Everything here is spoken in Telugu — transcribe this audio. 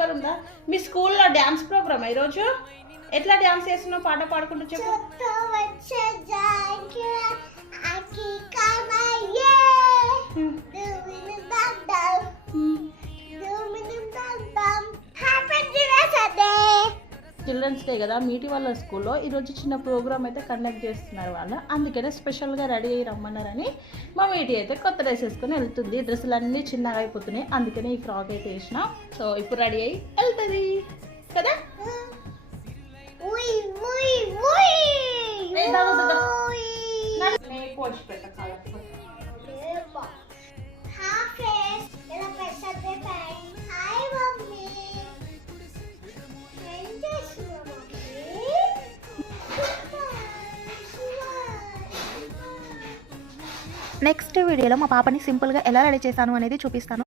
సూపర్ ఉందా? మీ స్కూల్లో డ్యాన్స్ ప్రోగ్రామ్ ఈరోజు ఎట్లా డ్యాన్స్ చేస్తున్నావు? పాట పాడుకుంటూ చెప్పు. చిల్డ్రన్స్ డే కదా, మీటి వాళ్ళ స్కూల్లో ఈరోజు చిన్న ప్రోగ్రామ్ అయితే కండక్ట్ చేస్తున్నారు వాళ్ళు. అందుకనే స్పెషల్గా రెడీ అయ్యి రమ్మన్నారని మా మీటి అయితే కొత్త డ్రెస్ వేసుకొని వెళ్తుంది. డ్రెస్సులు అన్నీ చిన్నగా అయిపోతున్నాయి, అందుకనే ఈ ఫ్రాక్ అయితే వేసిన. సో ఇప్పుడు రెడీ అయ్యి వెళ్తుంది కదా. నెక్స్ట్ వీడియోలో మా పాపని సింపుల్గా ఎలా రెడీ చేశాను అనేది చూపిస్తాను.